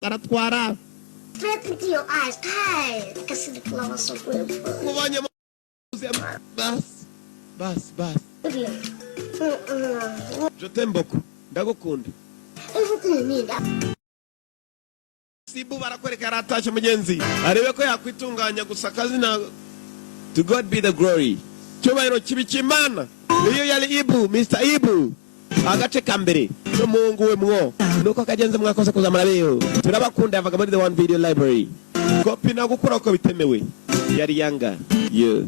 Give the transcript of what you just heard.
Taratwara. Straight into your eyes. Hey, kasi naklawa sa kwebo. Mubanya mo. Bas. Je t'aime beaucoup. Ndagukunda. Sibu barakwereka aratashe mugenzi. Arebe ko yakwitunganya gusa kazina. To God be the glory. Cyubahiro kibikimana. Iyo yali Ibu, Mr. Ibu. Agace kambere. Mungu we mwo. Nuko kagenze mwakoze kuzamara beyo. Turabakunda yavaga muri the one video library. Kopi na gukura ko bitemewe. Yari yanga. Yeah.